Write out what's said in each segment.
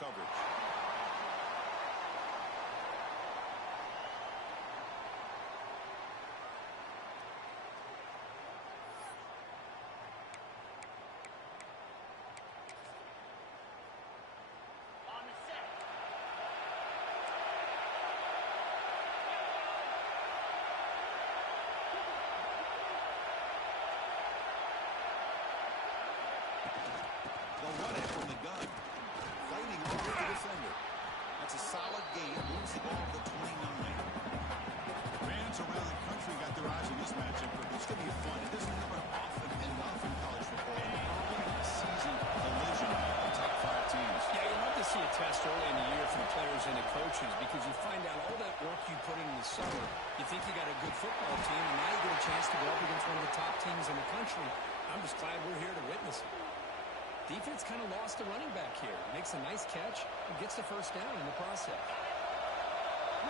coverage. They'll run it from the gun. Fighting over the defender. That's a solid gain. Moves the ball to 29. Fans around the country got their eyes on this matchup. It's going to be fun. It doesn't happen often enough in college football. Early season collision of top 5 teams. Yeah, you love to see a test early in the year from the players and the coaches because you find out all that work you put in the summer. You think you got a good football team, and now you get a chance to go up against one of the top teams in the country. I'm just glad we're here to witness it. Defense kind of lost a running back here. Makes a nice catch and gets the first down in the process.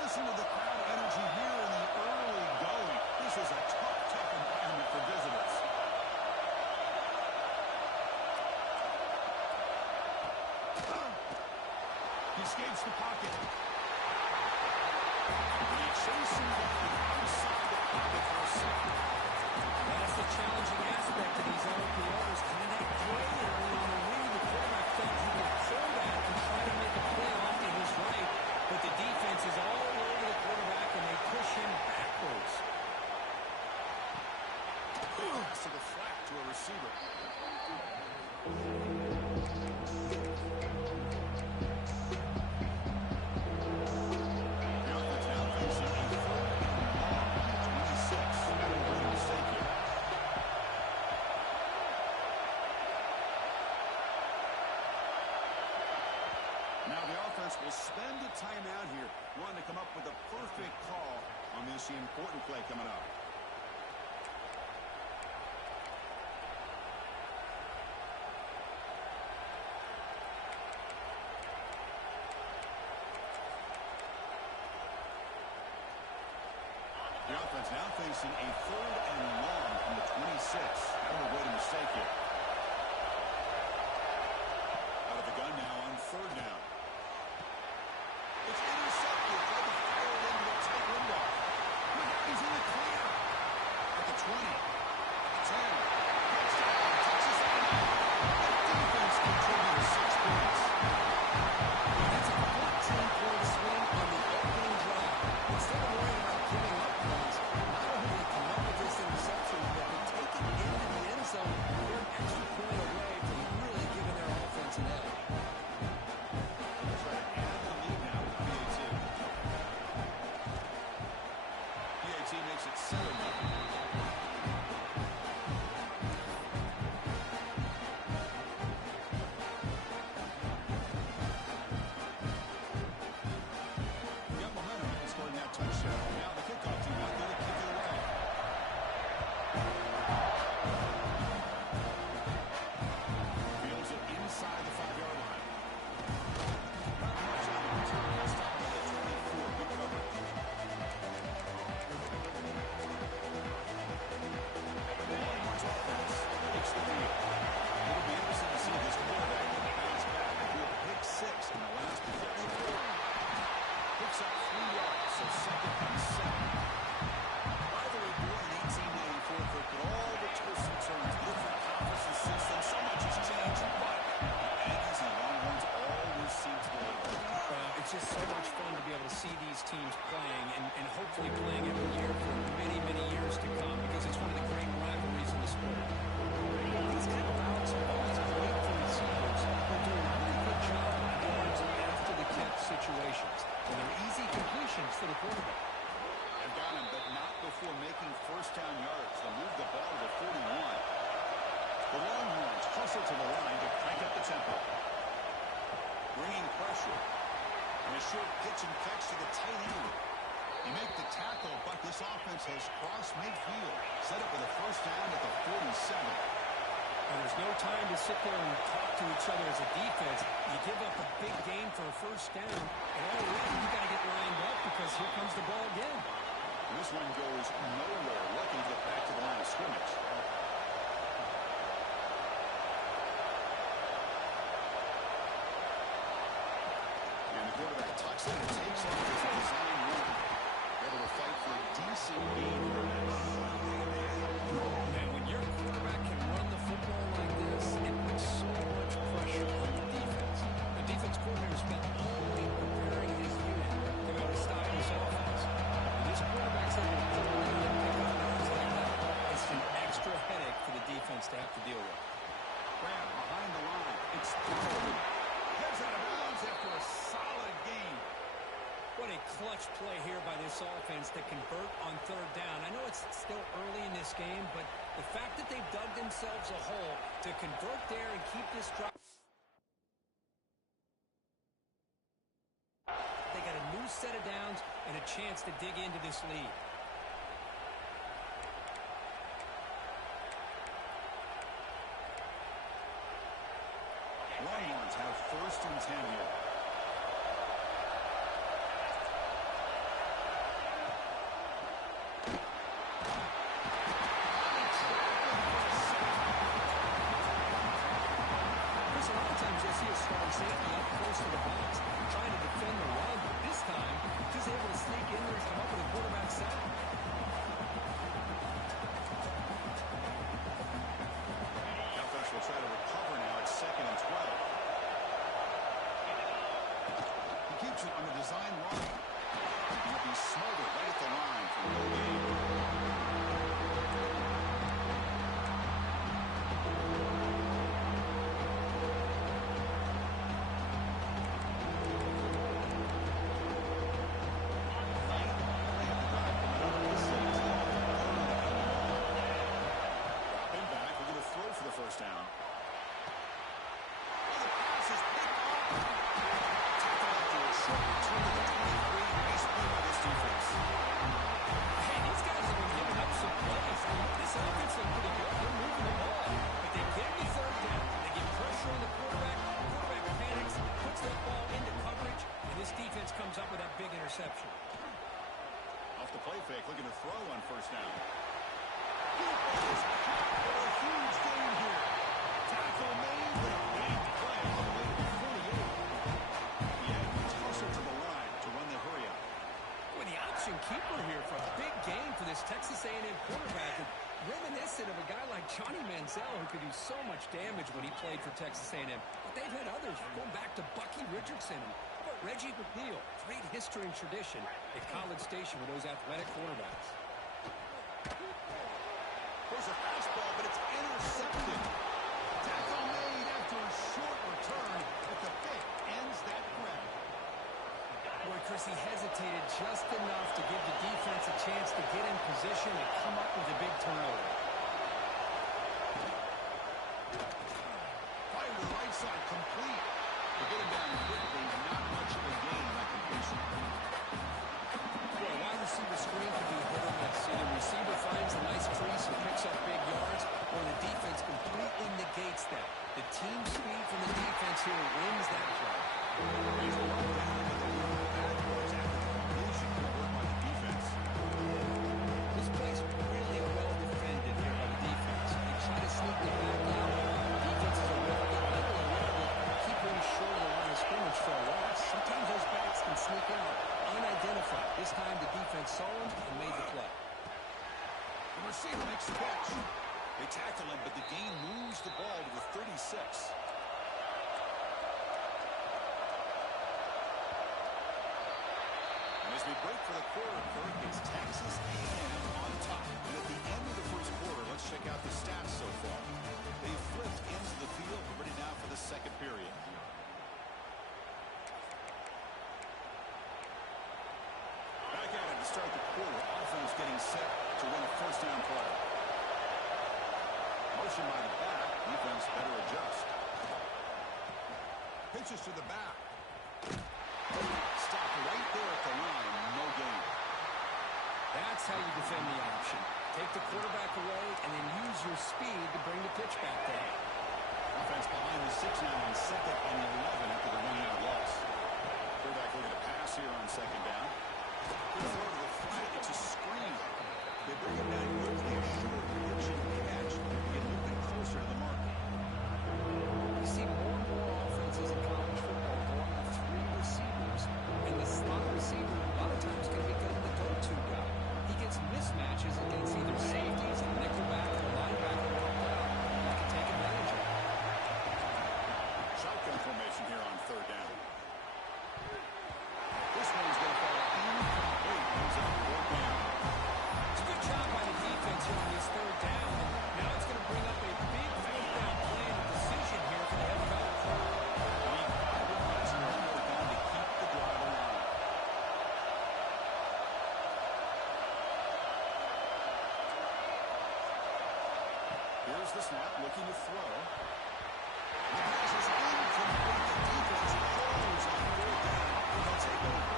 Listen to the crowd energy here in the early going. This is a tough environment for visitors. He escapes the pocket. He chasing down outside the pocket for a second. That's the challenging aspect of these RPOs. Kind of gray area in the read. The quarterback thinks he can pull that and try to make a play off to his right, but the defense is all over the quarterback, and they push him backwards. To the flat to a receiver. Now the offense will spend a timeout here, wanting to come up with a perfect call on this important play coming up. The offense now facing a 3rd and long from the 26. Kind of avoid a mistake here. Out of the gun now on 3rd down. It's intercepted. Trying to fire it into a tight window. He's in the clear. At the 20. At the 10. Touchdown. Touches it. The defense contributes 6 points. That's a 14-point swing on the opening drive. Instead of worrying about giving up points, not only do they come up with this interception, but they take it into the end zone. They're an extra point away from really giving their offense an edge. Try to add the lead now with PAT. PAT makes it 7-0. Just so much fun to be able to see these teams playing and hopefully playing every year for many, many years to come because it's one of the great rivalries in the sport. These kind of routes are always great for receivers who do a really good job on yards after the catch situations. And they're easy completions for the quarterback. They've got him, but not before making first down yards. They move the ball to the 41. The Longhorns hustle to the line to crank up the tempo. Bringing pressure. And a short pitch and catch to the tight end. You make the tackle, but this offense has crossed midfield. Set up with a first down at the 47. And there's no time to sit there and talk to each other as a defense. You give up a big gain for a first down, and already you got to get lined up because here comes the ball again. This one goes nowhere. Lucky to get back to the line of scrimmage. looks like it takes off as a design run. Able to fight for a decent gain from this. And when your quarterback can run the football like this, it puts so much pressure on the defense. The defense coordinator spent all week preparing his unit to be able to stop this offense. When this quarterback's able to pull in and pick up yards like that, it's an extra headache for the defense to have to deal with. Grab behind the line. It's thrown. Heads out of bounds after a solid gain. What a clutch play here by this offense to convert on third down. I know it's still early in this game, but the fact that they've dug themselves a hole to convert there and keep this drive. They got a new set of downs and a chance to dig into this lead. Longhorns have 1st and 10 here. Chris, a lot of times you'll see a strong safety up close to the box trying to defend the run, but this time he's able to sneak in there and come up with a quarterback sack. Offense will try to recover now at 2nd and 12. He keeps it on the design run. He'll be smothered right at the line for no gain. Dropping back, we're going to throw for the 1st down. Oh, the pass is picked off. Tackle after a short return to the 23. Nice play by this defense. Hey, these guys have been giving up some plays. This offense looks pretty good. They're moving the ball. But they get the third down. They get pressure on the quarterback. The quarterback panics, puts that ball into coverage, and this defense comes up with that big interception. Off the play fake, looking to throw on 1st down. Defense capped for a huge gain here. Tackle made, but a big play all the way to the 48. Yeah, closer to the line to run the hurry up. With the option keeper here for a big game for this Texas A&M quarterback. And reminiscent of a guy like Johnny Manziel who could do so much damage when he played for Texas A&M. But they've had others going back to Bucky Richardson. How about Reggie McNeil? Great history and tradition at College Station with those athletic quarterbacks. There's a fastball, but it's intercepted. Tackle made after a short return, but the pick ends that grab. Boy, Chris, he hesitated just enough to give the defense a chance to get in position and come up with a big turnover. Fire to the right side, complete. They get him down quickly, but not much of a gain on that completion. Boy, a wide receiver screen can be hit or miss. Either receiver finds a nice crease and picks up big yards, or the defense completely negates that. The team speed from the defense here wins that play. He's a lot better than the bad boys after the completion. Good work by the defense. This play's really well defended here by the defense. They try to sneak the back out. Defense is aware of it, not only aware of it, keep him short of the line of scrimmage for a loss. Sometimes those backs can sneak out unidentified. This time the defense saw him and made the play. The receiver makes the catch. They tackle him, but the gain moves the ball to the 36. And as we break for the quarter, Kirk, it's Texas A&M on top. And at the end of the 1st quarter, let's check out the stats so far. They've flipped into the field. We're ready now for the 2nd period. Back at it to start the quarter. Offense getting set to run a 1st down play. Motion by the back. Defense better adjust. Pitches to the back. Stop right there at the line. No gain. That's how you defend the option. Take the quarterback away and then use your speed to bring the pitch back down. Offense behind the 6 now on 2nd and 11 after the 1-yard loss. Quarterback looking to pass here on 2nd down. Good throw to the flat. It's a screen. They bring him down quickly. A short pitching catch. Get a little bit closer to the mark. You see more and more offenses in college football going with 3 receivers, and the formation here on third down. This one's going to fall incomplete. Brings up fourth down. It's a good job by the defense here on this third down. Now it's going to bring up a big fourth down play and a decision here for the head coach. Need 5 yards and one more down to keep the drive alive. Here's the snap, looking to throw. The pass is incomplete. The defense holds on fourth down. They'll take over.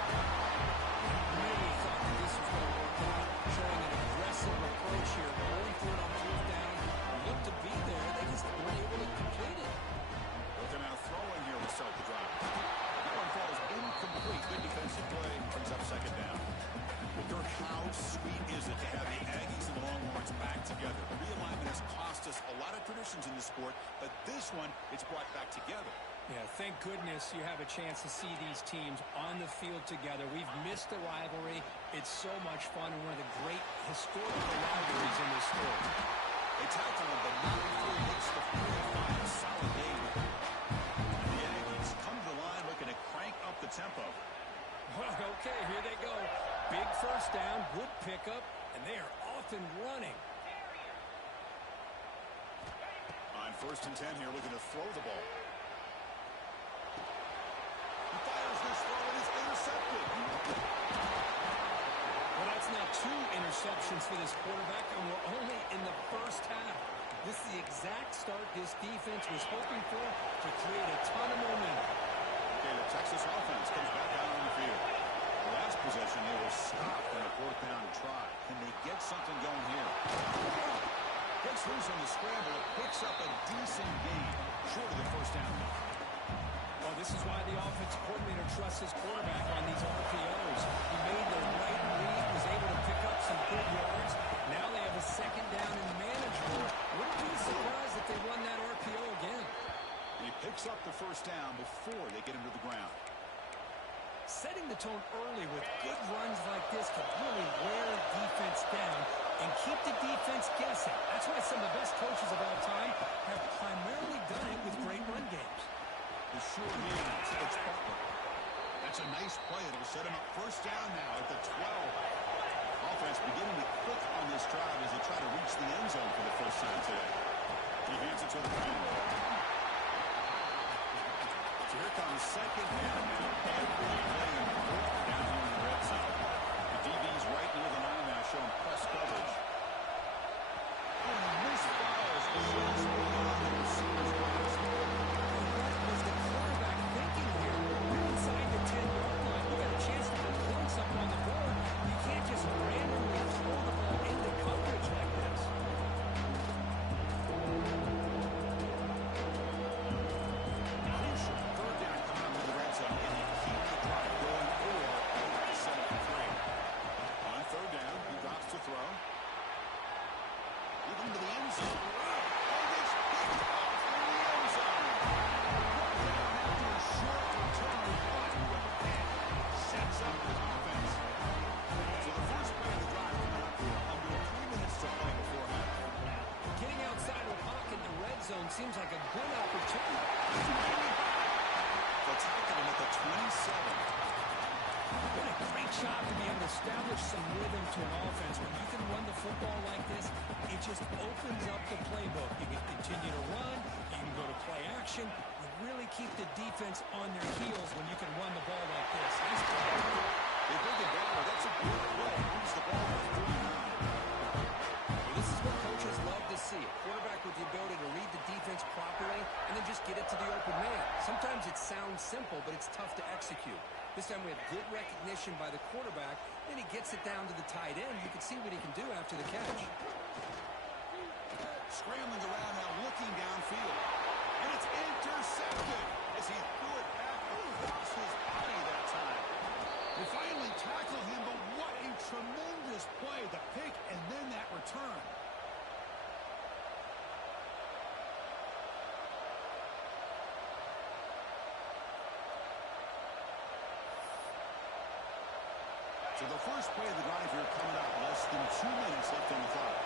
Really thought that this was going to work out, showing an aggressive approach here, going for it on fourth down. Looked to be there, they just weren't able to complete it. Looking out throwing here to start the drive. That one falls incomplete. Good defensive play. Brings up second down. Dirk, how sweet is it to have the Aggies and the Longhorns back together? The realignment has cost us a lot of traditions in the sport, but this one, it's brought back together. Yeah, thank goodness you have a chance to see these teams on the field together. We've missed the rivalry. It's so much fun and one of the great historical rivalries in this sport. They tackle him, but not before he hits the 45. Solid day with him. And the Aggies come to the line looking to crank up the tempo. Well, okay, here they go. Big first down, good pickup, and they are off and running. On 1st and 10 here, looking to throw the ball. He fires this throw, and it's intercepted. Well, that's now 2 interceptions for this quarterback, and we're only in the first half. This is the exact start this defense was hoping for to create a ton of momentum. Okay, the Texas offense comes back out on the field. The last possession, they were stopped on a 4th down try. Can they get something going here? Gets loose on the scramble. It picks up a decent gain. Short of the first down. Well, this is why the offensive coordinator trusts his quarterback on these RPOs. He made the right read, was able to pick up some good yards. Now they have a second down and manageable. Wouldn't be surprised if they run that RPO again. He picks up the first down before they get him to the ground. Setting the tone early with good runs like this can really wear defense down and keep the defense guessing. That's why some of the best coaches of all time have primarily done it with great run games. The sure means it's Butler. That's a nice play. It'll set him up first down now at the 12. Offense beginning to click on this drive as they try to reach the end zone for the first time today. He hands it to the ground. So here comes second down now. Every play important down here in the red zone. The DB's right near the line now showing press coverage. Oh, misfires. Just beyond the receiver's grasp. What was the quarterback thinking here? We're inside the 10-yard line. We got a chance to put points up on the board. You can't just randomly throw the ball into coverage like this. Crucial. Third down coming up in the red zone, and you keep the drive going or set up for 3. On third down, he drops to throw. Even to the end zone. And it's picked off in the end zone. Brought down after a short return, but sets up the offense. So the first play of the drive coming up here, under 3 minutes to play before half. Getting outside of the pocket in the red zone seems like a good opportunity. They'll tackle him at the 27. What a great job to be able to establish some rhythm to an offense. When you can run the football like this, it just opens up the playbook. You can continue to run, you can go to play action, you really keep the defense on their heels when you can run the ball like this. Nice play. They bring it down. That's a good play. Moves the ball to 39. Well, this is what coaches love to see. A quarterback with the ability to read the defense properly and then just get it to the open man. Sometimes it sounds simple, but it's tough to execute. This time we have good recognition by the quarterback, and he gets it down to the tight end. You can see what he can do after the catch. Scrambling around now, looking downfield. And it's intercepted as he threw it back across his body that time. They finally tackle him, but what a tremendous play. The pick and then that return. So the first play of the drive here coming up. Less than 2 minutes left on the clock.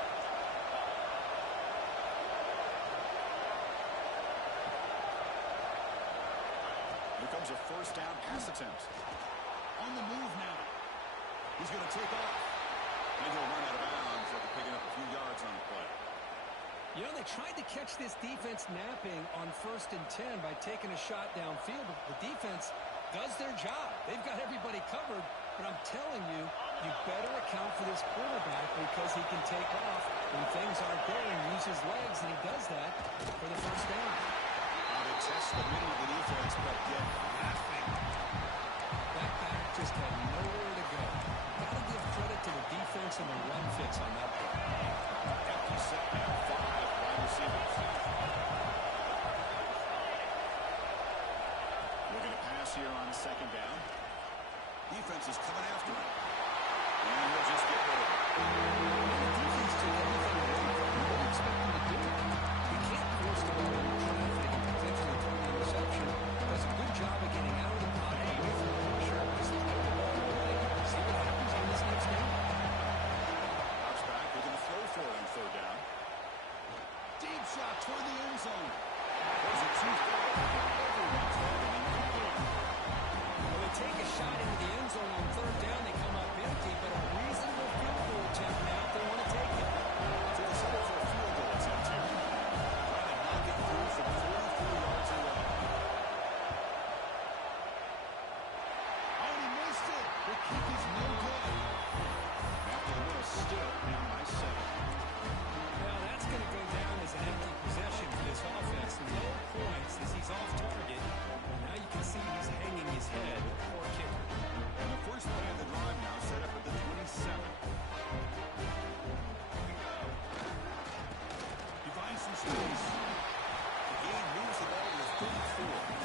terms of first down pass attempts. On the move now. He's going to take off. And he'll run out of bounds after picking up a few yards on the play. You know, they tried to catch this defense napping on 1st and 10 by taking a shot downfield, but the defense does their job. They've got everybody covered, but I'm telling you, you better account for this quarterback because he can take off when things aren't there and use his legs, and he does that for the first down. Now they test the middle of the defense, but get nothing. That back just had nowhere to go. Got to give credit to the defense and the run fits on that play. Empty set now, 5 wide receivers. We're going to pass here on 2nd down. Defense is coming after him. And we'll just get rid of it. The defense took everything away from him. What do you expect him to do? He can't force the ball into traffic and potentially throw the interception. Does a good job of getting out of the pocket, away from the pressure, just throw the ball away. See what happens on this next game. Drops back. They're going to throw for it on 3rd down. Deep shot toward the end zone. There's a 2-4. Everyone's holding incomplete. Well, they take a shot into the end zone on 3rd down. They come up empty, but a reasonable field goal attempt now if they want to take it. So they settle for a field goal attempt here. Trying to knock it through from 44 yards away. Oh, and he missed it. The kick is no good. After the miss, still down by 7. Now that's going to go down as an empty possession for this offense. No points as he's off target. Now you can see he's hanging his head. Poor kicker. And the first play of the drive now set up at the 27. He finds some space. The game moves the ball to the 34.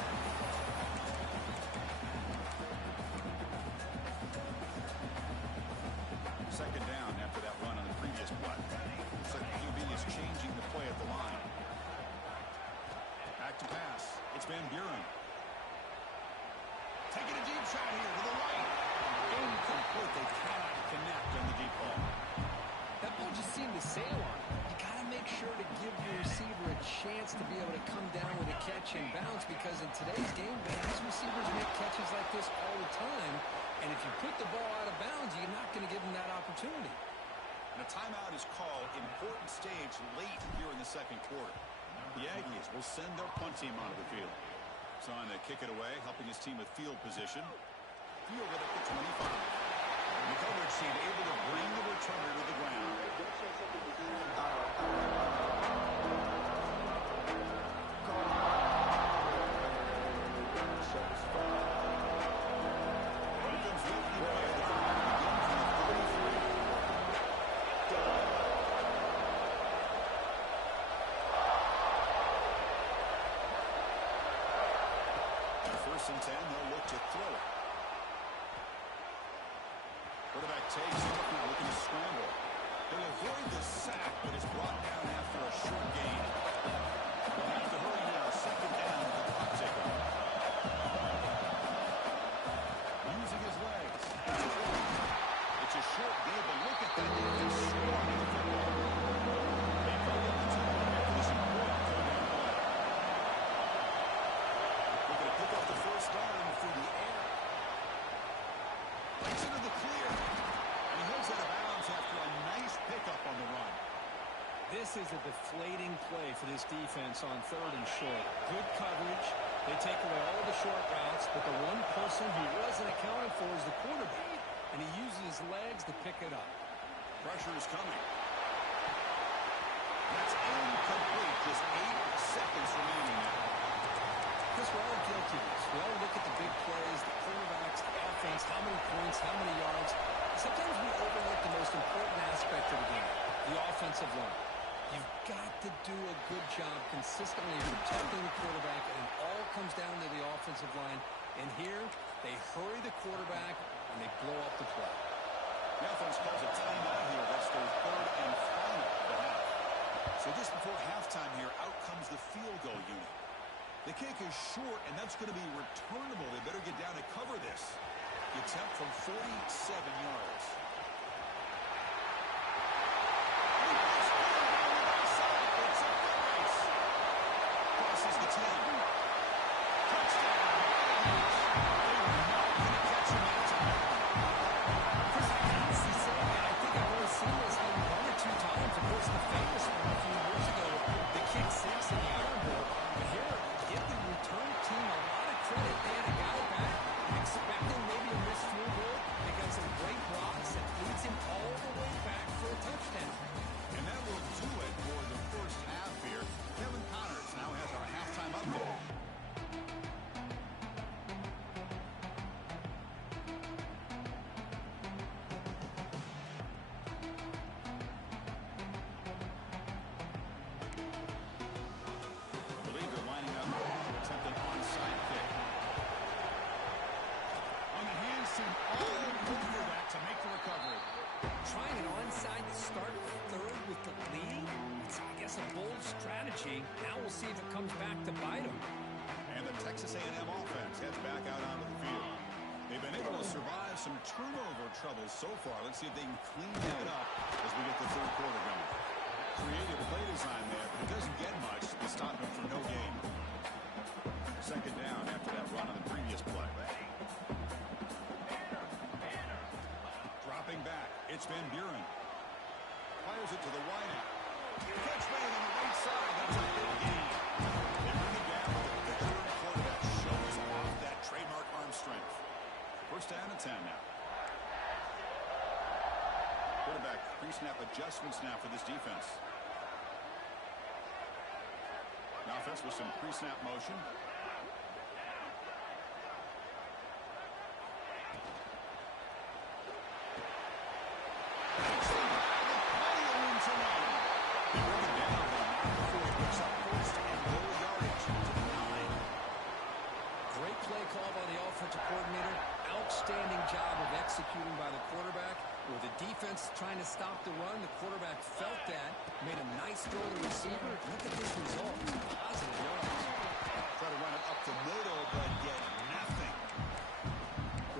Second down after that run on the previous play. Looks like the QB is changing the play at the line. Back to pass. It's Van Buren. Taking a deep shot here to the right. Incomplete. They cannot connect on the deep ball. That ball just seemed to sail on him. You got to make sure to give your receiver a chance to be able to come down with a catch and bounce because in today's game, these receivers make catches like this all the time. And if you put the ball out of bounds, you're not going to give them that opportunity. And a timeout is called. Important stage late here in the 2nd quarter. The Aggies will send their punt team onto the field. Son to kick it away, helping his team with field position. Fielded at the 25. And the coverage team able to bring the returner to the ground. Here comes the opening play of the drive. Begin from the 33. First and 10, they'll look to throw it. Quarterback takes off, looking to scramble. They avoid the sack, but it's brought down after a short gain. They'll have to hurry now. 2nd down with the clock ticking. Using his legs. It's a short game, but look at that. They're swarming the football. They go up the time after this important third down play. Looking to pick up the first down through the air. Breaks into the clear. And he heads out of bounds after a nice pickup on the run. This is a deflating play for this defense on 3rd and short. Good coverage. They take away all the short routes, but the one person who wasn't accounted for is the quarterback. And he uses his legs to pick it up. Pressure is coming. That's incomplete. Just 8 seconds remaining now. Because we're all guilty of this. We all look at the big plays, the quarterbacks, the offense, how many points, how many yards. Sometimes we overlook the most important aspect of the game, the offensive line. You've got to do a good job consistently protecting the quarterback, and it all comes down to the offensive line. And here, they hurry the quarterback, and they blow up the play. The offense calls a timeout here. That's their 3rd and final of the half. So just before halftime here, out comes the field goal unit. The kick is short, and that's going to be returnable. They better get down to cover this. The attempt from 47 yards. It's a foot race. Crosses the 10. Touchdown. strategy. Now we'll see if it comes back to bite them. And the Texas A&M offense heads back out onto the field. They've been able to survive some turnover troubles so far. Let's see if they can clean that up as we get the third quarter going. Creative play design there, but it doesn't get much to stop him from no gain. Second down after that run on the previous play. Dropping back, it's Van Buren. Fires it to the wideout. Catch made on the right side. That's a big gain. They bring it down, but the current quarterback shows off that trademark arm strength. First down and 10 now. Quarterback pre-snap adjustments now for this defense. The offense with some pre-snap motion. Great play call by the offensive coordinator. Outstanding job of executing by the quarterback. With the defense trying to stop the run, the quarterback felt that, made a nice throw to the receiver. Look at this result. Positive yards. Try to run it up the middle, but get nothing.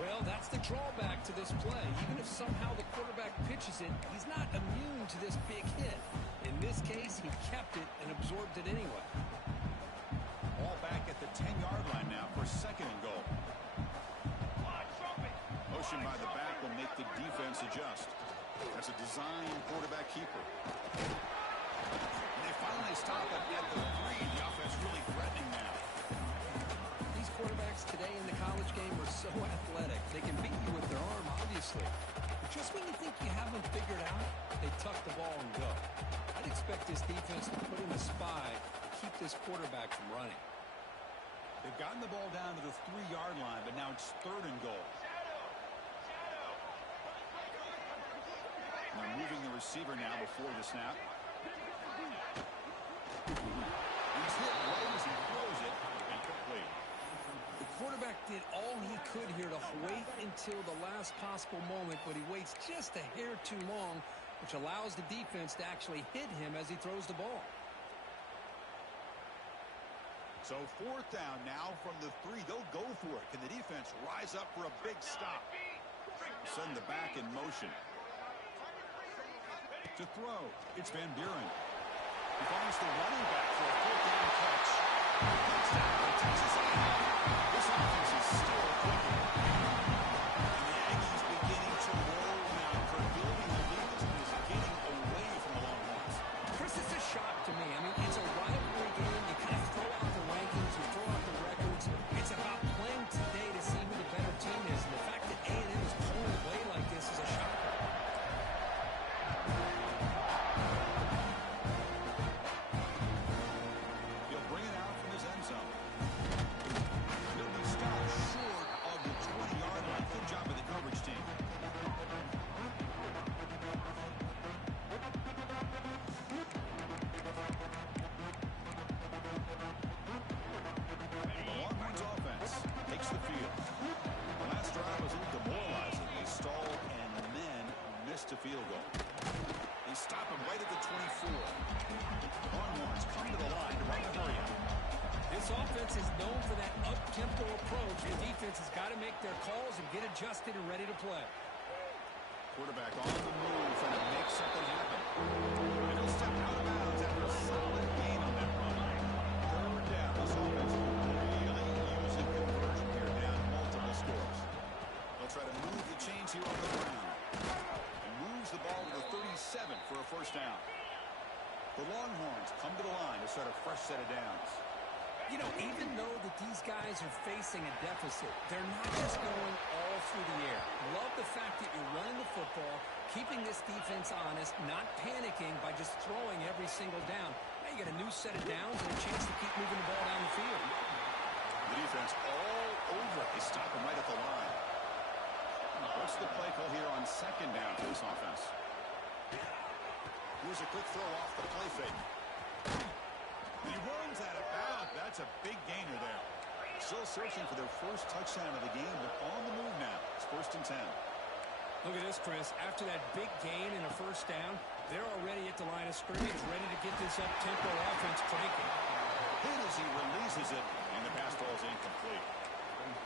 Well, that's the drawback to this play. Even if somehow the quarterback pitches it, he's not immune to this big hit. In this case, he kept it and absorbed it anyway. Ball back at the 10-yard line now for second and goal. Motion by the back will make the defense adjust. That's a design quarterback keeper. And they finally stop it at the 3. The offense really threatening now. These quarterbacks today in the college game are so athletic. They can beat you with their arm, obviously. But just when you think you have them figured out, they tuck the ball and go. I'd expect this defense to put in a spy to keep this quarterback from running. They've gotten the ball down to the 3-yard line, but now it's third and goal. They're moving the receiver now before the snap. He's hit right as he throws it, incomplete. The quarterback did all he could here to wait until the last possible moment, but he waits just a hair too long, which allows the defense to actually hit him as he throws the ball. So fourth down now from the 3. They'll go for it. Can the defense rise up for a big stop? Send the back in motion. To throw, it's Van Buren. He finds the running back for a fourth down catch. Touchdown by Texas A&M. This offense is still clicking. And the Aggies beginning to roll now for building a lead that is getting away from the Longhorns. Chris, it's a shock to me. I mean, it's a rivalry game. You kind of throw out the rankings, you throw out the records. It's about playing today to see who the better team is. And the fact that A&M is pulling away like this is a shocker. A field goal. They stop him right at the 24. Longhorns come to the line to run the hurry up. This offense is known for that up-tempo approach. The defense has got to make their calls and get adjusted and ready to play. Quarterback on the move trying to make something happen. And he'll step out of bounds after a solid gain on that run. Third down. This offense really using conversion here down multiple scores. They'll try to move the chains here on the ground. The ball to the 37 for a first down. The Longhorns come to the line to start a fresh set of downs. You know, even though that these guys are facing a deficit, they're not just going all through the air. Love the fact that you're running the football, keeping this defense honest, not panicking by just throwing every single down. Now you got a new set of downs and a chance to keep moving the ball down the field. The defense all over it. They stop him right at the line. What's the play call here on second down for this offense? Here's a quick throw off the play fake. And he runs out of bounds. That's a big gainer there. Still searching for their first touchdown of the game, but on the move now. It's first and 10. Look at this, Chris. After that big gain and a first down, They're already at the line of scrimmage, ready to get this up-tempo offense cranking. Hit as he releases it, and the pass ball is incomplete.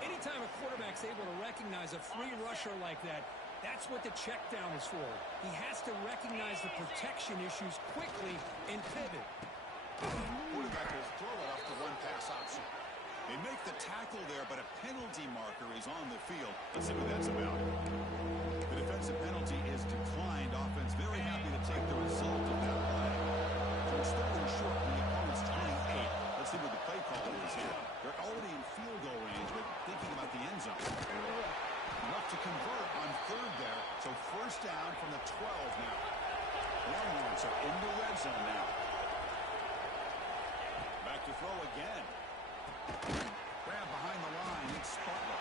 Anytime a quarterback's able to recognize a free rusher like that, that's what the check down is for. He has to recognize the protection issues quickly and pivot. Quarterback will throw it off the run-pass option. They make the tackle there, but a penalty marker is on the field. Let's see what that's about. The defensive penalty is declined. Offense very happy to take the result of that play. So it's third and short from the opponent's 28. Let's see what the play call is here. They're already in field goal range, but thinking about the end zone. Enough to convert on third there. So first down from the 12 now. Longhorns are in the red zone now. Back to throw again. Grab behind the line. It's Butler.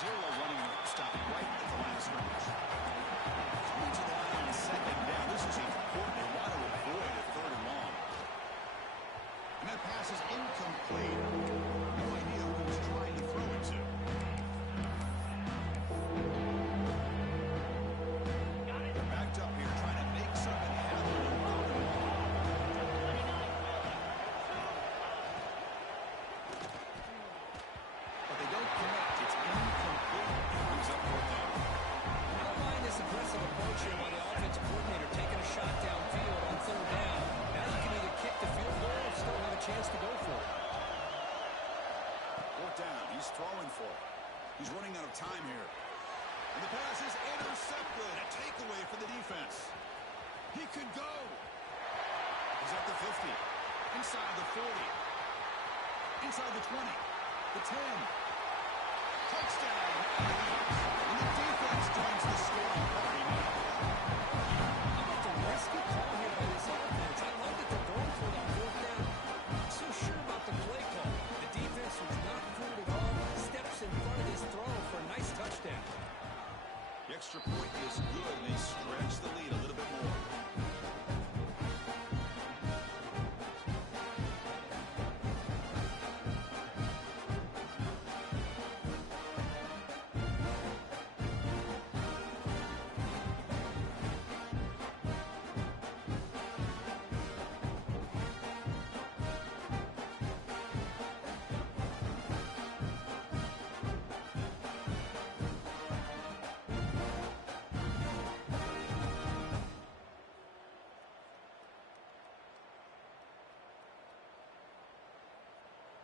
Zero running stop right at the line of scrimmage. Coming to the line on second down. This is important. They want to avoid a third and long. And that pass is incomplete. No idea who he's trying to throw it to. They're backed up here trying to make something happen on third and long. But they don't connect. It's incomplete. It brings up fourth down. I don't mind this aggressive approach here by the offensive coordinator, taking a shot downfield on third down. Now you can either kick the field goal or still have a chance to go for it. Fourth down. He's throwing for it. He's running out of time here. And the pass is intercepted. A takeaway for the defense. He could go. He's at the 50. Inside the 40. Inside the 20. The 10. Touchdown. And the defense joins the scoring party now. How about the risky call here by this offense? I love that they're going for it on fourth down. Not so sure about the play call. The defense was not fooled at all. Steps in front of this throw for a nice touchdown. The extra point is good, and they stretch the lead a little bit more.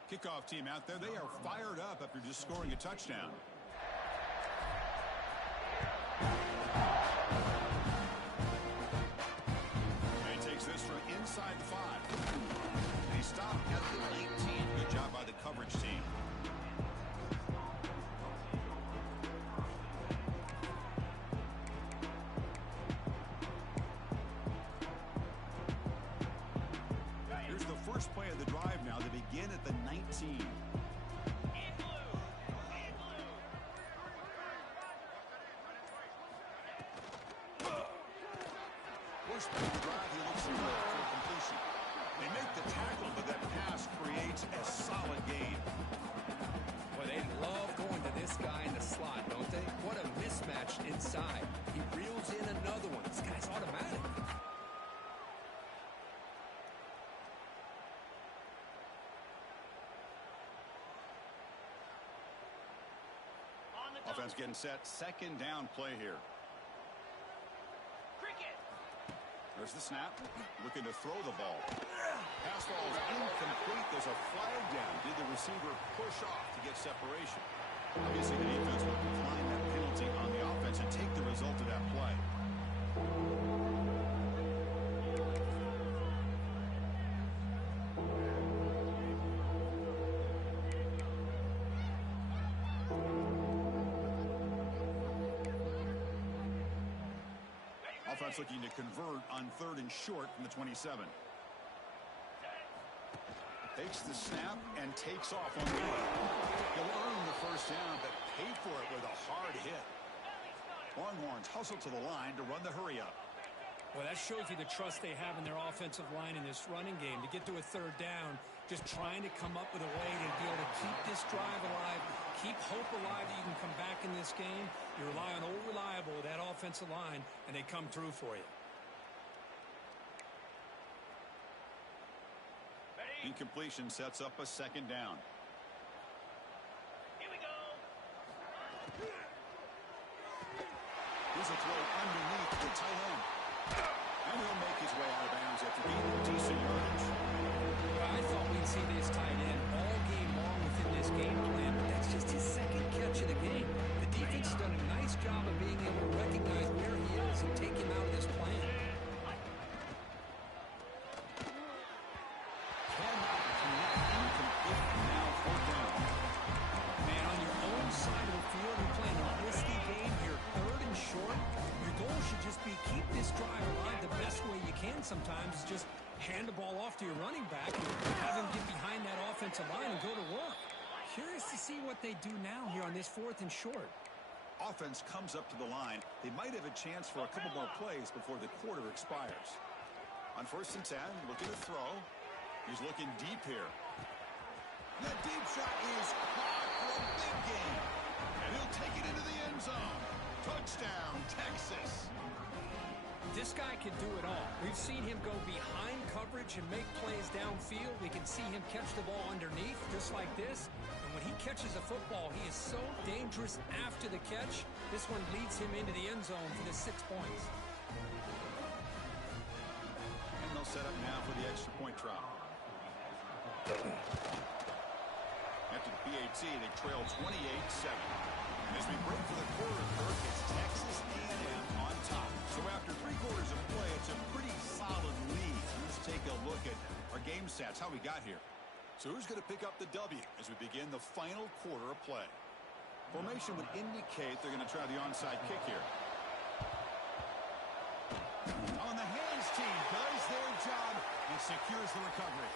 Kickoff team out there. They are fired up after just scoring a touchdown. And he takes this from inside the 5. And he stopped at the 19. Good job by the coverage team. Here's the first play of the drive now. They begin at the 19. First play of the drive, he looks good for completion. They make the tackle, but that pass creates a solid gain. Boy, they love going to this guy in the slot, don't they? What a mismatch inside. He reels in another one. This guy's automatic. Offense getting set. Second down play here. There's the snap. Looking to throw the ball. Pass ball is incomplete. There's a flag down. Did the receiver push off to get separation? Obviously, the defense will decline that penalty on the offense and take the result of that play. Offense looking to convert on third and short from the 27. Takes the snap and takes off on the run. He'll earn the first down, but pay for it with a hard hit. Longhorns hustle to the line to run the hurry up. Well, that shows you the trust they have in their offensive line in this running game. To get to a third down, just trying to come up with a way to be able to keep this drive alive, keep hope alive that you can come back in this game. You rely on Old Reliable, that offensive line, and they come through for you. Incompletion sets up a second down. Here we go. Here's a throw underneath the tight end. And he'll make his way out of bounds after gaining decent yardage. I thought we'd see this tight end all game long within this game plan, but that's just his second catch of the game. The defense has done a nice job of being able to recognize where he is and take him out of this plan. Cannot connect. Incomplete. Now fourth down. Man, on your own side of the field, you're playing a risky game here, third and short. Your goal should just be keep this drive alive the best way you can sometimes. Is just hand the ball off to your running back and have him get behind that offensive line and go to work. Curious to see what they do now here on this fourth and short. Offense comes up to the line. They might have a chance for a couple more plays before the quarter expires. On 1st and 10, looking to throw. He's looking deep here. That deep shot is caught for a big gain. And he'll take it into the end zone. Touchdown, Texas. This guy can do it all. We've seen him go behind coverage and make plays downfield. We can see him catch the ball underneath just like this. And when he catches a football, he is so dangerous after the catch. This one leads him into the end zone for the 6 points. And they'll set up now for the extra point try. After the PAT, they trail 28-7. And as we break for the quarter, Kirk, it's Texas A&M on top. So after 3 quarters of play, it's a pretty solid lead. Let's take a look at our game stats, how we got here. So who's going to pick up the W as we begin the final quarter of play? Formation would indicate they're going to try the onside kick here. On the hands team does their job and secures the recovery.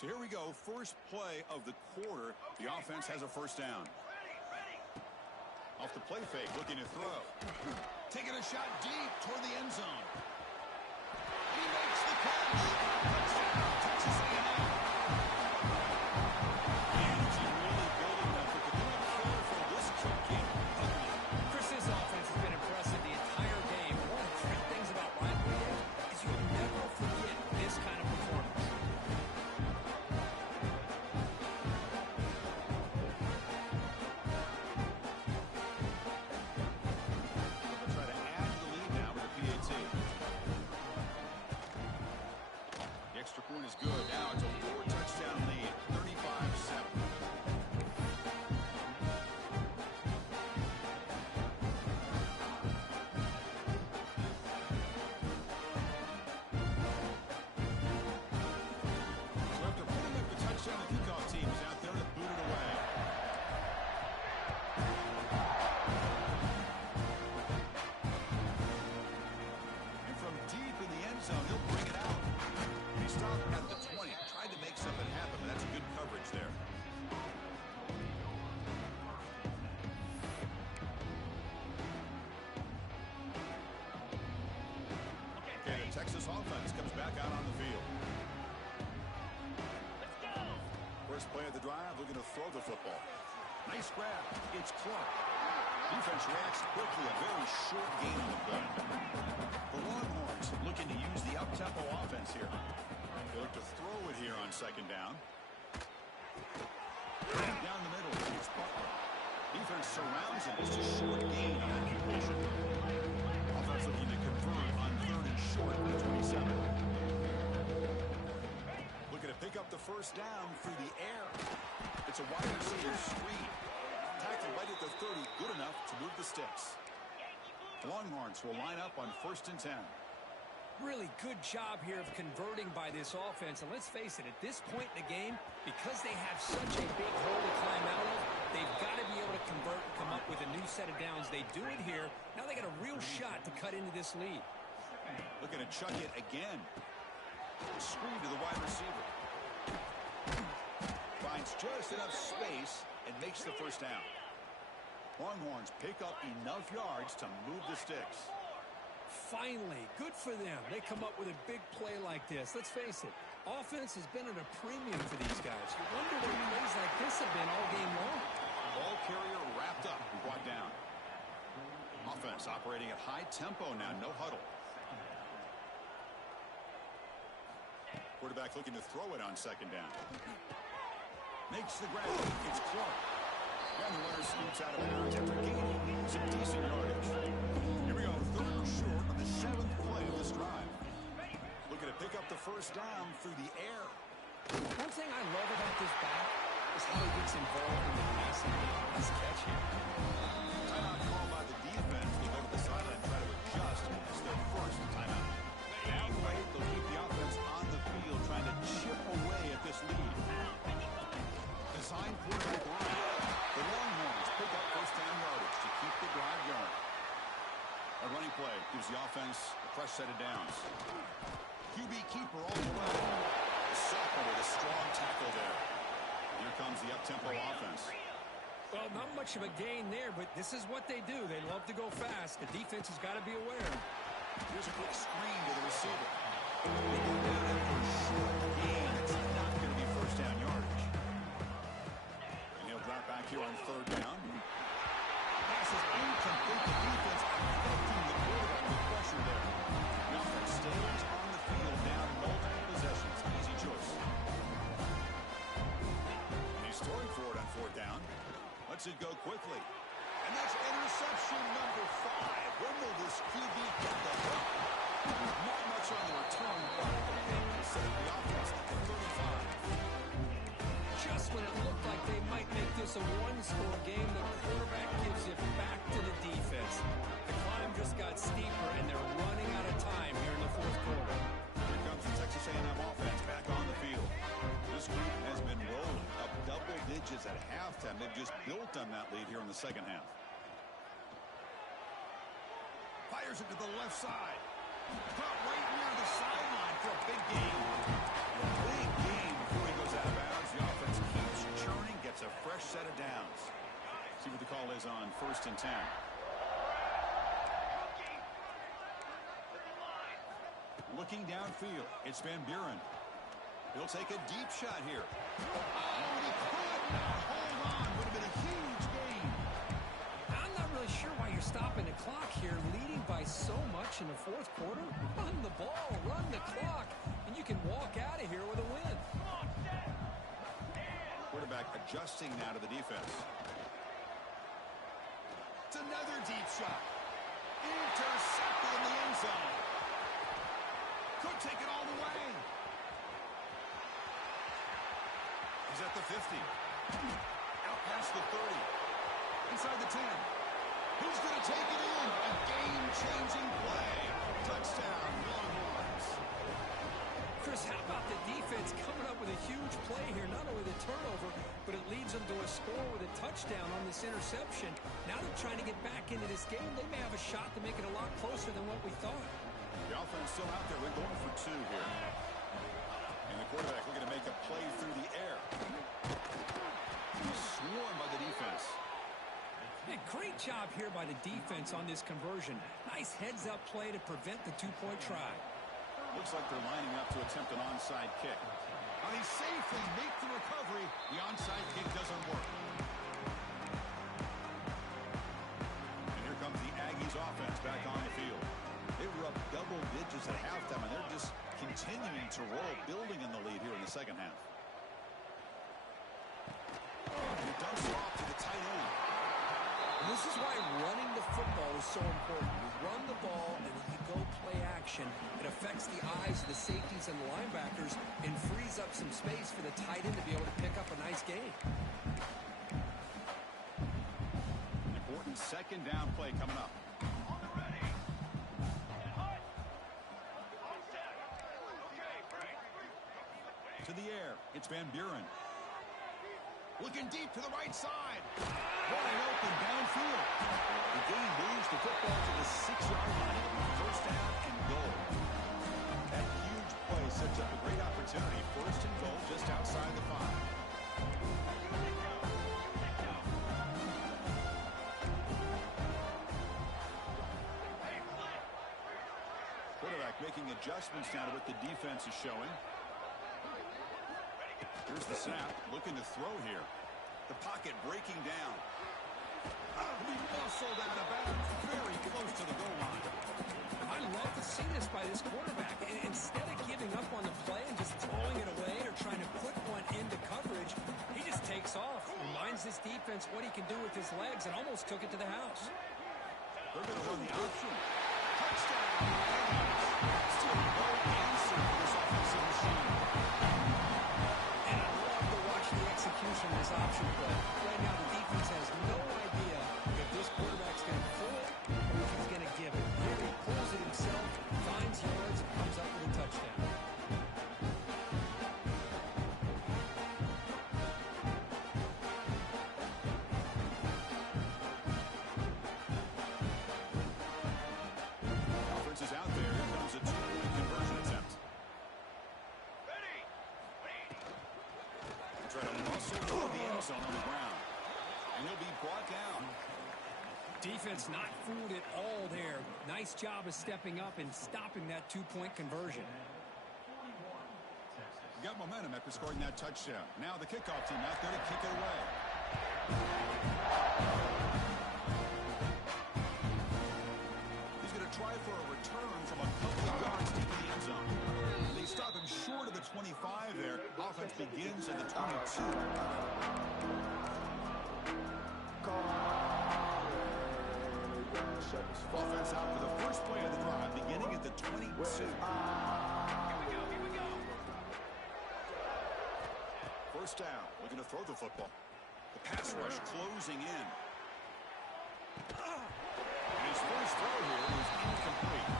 So here we go, first play of the quarter. The offense has a first down. Off the play fake, looking to throw. Taking a shot deep toward the end zone. He makes the catch. Touchdown, Texas A&M. The energy really building up, but the good throw for this kick came ugly. Chris, this offense has been impressive the entire game. One of the great things about rivalry is you'll never forget this kind of performance. Point is good. Now it's a 4-touchdown lead, 35-7. So after putting up the touchdown, the kickoff team is out there to boot it away. And from deep in the end zone, he'll bring it out. Stopped at the 20. Tried to make something happen, but that's good coverage there. Okay, the Texas offense comes back out on the field. Let's go. First play of the drive, looking to throw the football. Nice grab. It's Clark. Defense reacts quickly. A very short gain on the play. The Longhorns looking to use the up-tempo offense here. They look to throw it here on second down. Down the middle, it's Butler. Defense surrounds him. It's a short gain on that completion. Offense looking to convert on 3rd and short at 27. Looking to pick up the first down through the air. It's a wide receiver screen. Tackled right at the 30, good enough to move the sticks. The Longhorns will line up on 1st and 10. Really good job here of converting by this offense. And let's face it, at this point in the game, because they have such a big hole to climb out of, they've got to be able to convert and come up with a new set of downs. They do it here. Now they got a real shot to cut into this lead. Looking to chuck it again. Screen to the wide receiver. finds just enough space and makes the first down. Longhorns pick up enough yards to move the sticks. Finally, good for them. They come up with a big play like this. Let's face it, offense has been at a premium for these guys. You wonder where plays like this have been all game long. Ball carrier wrapped up and brought down. Offense operating at high tempo now, no huddle. Quarterback looking to throw it on second down. Makes the grab. It's Clark. And the runner scoots out of bounds after gaining some decent yardage. Here we go, third and short on the 7th play of this drive. Looking to pick up the first down through the air. One thing I love about this back is how he gets involved in the passing game. Nice catch here. Timeout called by the defense. They go to the sideline, try to adjust. It's their first timeout. Now wait, they'll keep the offense on the field, trying to chip away at this lead. Design quarterback line. The Longhorns pick up first down yardage to keep the drive going. A running play gives the offense a fresh set of downs. QB keeper all the way. The sophomore with a strong tackle there. Here comes the up-tempo offense. Well, not much of a gain there, but this is what they do. They love to go fast. The defense has got to be aware. Here's a quick screen to the receiver. They go down after a short gain. It's not going to be first down yardage. And he'll drop back here on third down. Pass is incomplete. The defense affecting the quarterback with pressure there. The offense stays on the field, down multiple possessions. Easy choice. And he's throwing for it on fourth down. Lets it go quickly. And that's interception number 5. When will this QB get the hook? Not much on the return, but they set up the offense at the 35. Just when it looked like they might make this a one-score game, the quarterback gives it back to the defense. The climb just got steeper, and they're running out of time here in the fourth quarter. Here comes the Texas A&M offense back on the field. This group has been rolling up double digits at halftime. They've just built on that lead here in the second half. Fires it to the left side. Caught right near the sideline for a big game. A big game before he goes out of bounds. The offense keeps churning, gets a fresh set of downs. See what the call is on 1st and 10. Looking downfield, it's Van Buren. He'll take a deep shot here. Oh, and he could not hold on. Would have been a huge gain. I'm not really sure why you're stopping the clock here, leading by so much in the fourth quarter. Run the ball, run the clock, and you can walk out of here with a win. Quarterback adjusting now to the defense. It's another deep shot. Intercepted in the end zone. Could take it all the way. He's at the 50. Out past the 30. Inside the 10. Who's going to take it in? A game-changing play. Touchdown, Longhorns. Chris, how about the defense coming up with a huge play here? Not only the turnover, but it leads them to a score with a touchdown on this interception. Now they're trying to get back into this game. They may have a shot to make it a lot closer than what we thought. The offense still out there. We're going for 2 here. And the quarterback looking to make a play through the air. He's swarmed by the defense. Hey, great job here by the defense on this conversion. Nice heads-up play to prevent the 2-point try. Looks like they're lining up to attempt an onside kick. Now he safely makes the recovery. The onside kick doesn't work. And here comes the Aggies offense back on the field. They were up double digits at halftime, and they're just continuing to roll, building in the lead here in the second half. He dumps it off to the tight end. And this is why running the football is so important. You run the ball, and then you go play action. It affects the eyes of the safeties and the linebackers and frees up some space for the tight end to be able to pick up a nice gain. An important second down play coming up. To the air, it's Van Buren. Looking deep to the right side. Wide open downfield. The game moves the football to the 6-yard line. First down and goal. That huge play sets up a great opportunity. First and goal just outside the 5. adjustments now to what the defense is showing. Here's the snap, looking to throw here. The pocket breaking down. He muscled out of bounds, very close to the goal line. I love to see this by this quarterback. Instead of giving up on the play and just throwing it away or trying to put one into coverage, he just takes off, reminds this defense what he can do with his legs, and almost took it to the house. They're going to run the option. Touchdown! Still no answer for this offensive machine. And I love to watch the execution of this option play. Right now, the defense has no idea if this quarterback's going to pull it or if he's going to give it. Here he pulls it himself, finds yards, and comes up with a touchdown. Offense is out there. Here comes a two-point conversion attempt. Try to muscle toward the end zone on the ground. And he'll be brought down. Defense not fooled at all there. Nice job of stepping up and stopping that two-point conversion. Got momentum after scoring that touchdown. Now the kickoff team out there to kick it away. He's going to try for a return from a couple of yards deep in the end zone. They stop him short of the 25 there. Offense begins at the 22. Offense out for the first play of the drive, beginning at the 22. Here we go. First down, looking to throw the football. The pass rush closing in. And his first throw here was incomplete.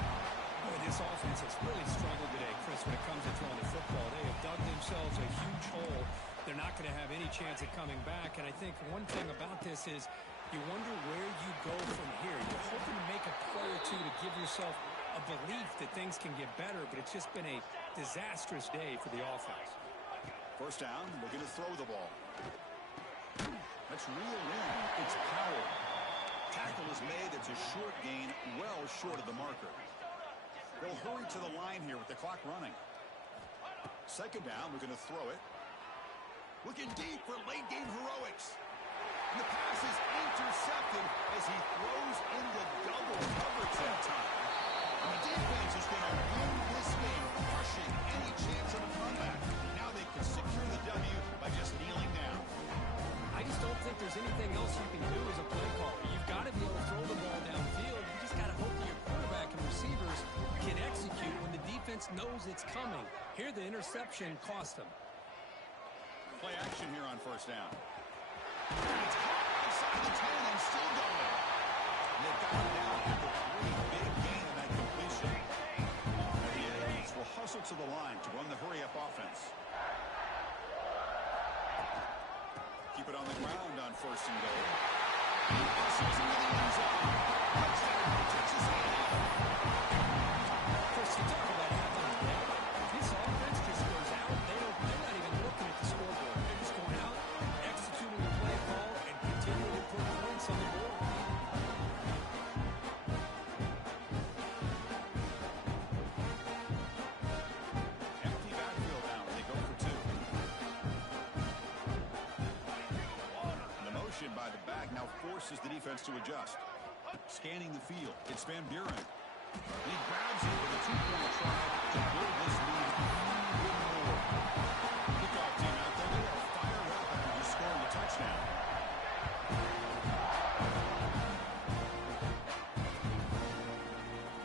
Boy, this offense has really struggled today, Chris, when it comes to throwing the football. They have dug themselves a huge hole. They're not going to have any chance at coming back. And I think one thing about this is you wonder where you go from here. You're hoping to make a play or two to give yourself a belief that things can get better, but it's just been a disastrous day for the offense. First down, looking to throw the ball. That's reeled in. It's Powell. Tackle is made. It's a short gain, well short of the marker. They'll hurry to the line here with the clock running. Second down, looking to throw it. Looking deep for late game heroics. And the pass is intercepted as he throws into double coverage that time. And the defense is going to win this game, crushing any chance of a comeback. Now they can secure the W by just kneeling down. I just don't think there's anything else you can do as a play caller. You've got to be able to throw the ball downfield. You just got to hope that your quarterback and receivers can execute when the defense knows it's coming. Here, the interception cost them. Play action here on first down. It's caught outside the 10 and still going. And they've got him down at the 3. Big gain on that completion. And the Eagles will hustle to the line to run the hurry-up offense. Keep it on the ground on first and goal. He hustles into the end zone. Touchdown, Texas A&M. Chris, you talk about having a play. This offense just goes out. They're not even looking at the scoreboard. They're just going out, executing the play call, and continuing to put points on the board. Empty backfield now. They go for 2. And the motion by the back now forces the defense to adjust. Scanning the field. It's Van Buren. And he grabs it with a 2-point try to build this lead even more. Kickoff team out there. They are fired up after just scoring a touchdown.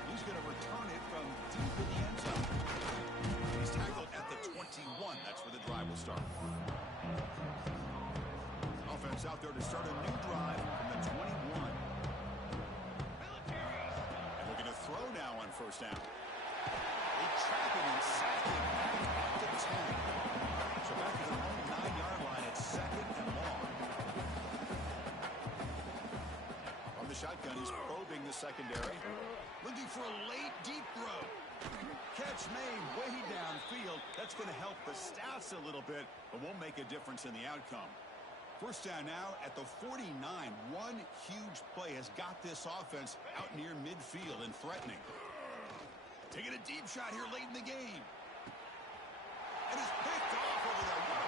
He's going to return it from deep in the end zone. He's tackled at the 21. That's where the drive will start. Offense out there to start a new drive from the 21. And we're going to throw now on first down. They trap him and sack him back at the 10. So back to their own 9-yard line at second and long. From the shotgun, he's probing the secondary. Looking for a late deep throw. Catch made way downfield. That's going to help the stats a little bit, but won't make a difference in the outcome. First down now at the 49. One huge play has got this offense out near midfield and threatening. Taking a deep shot here late in the game. And it's picked off over there. What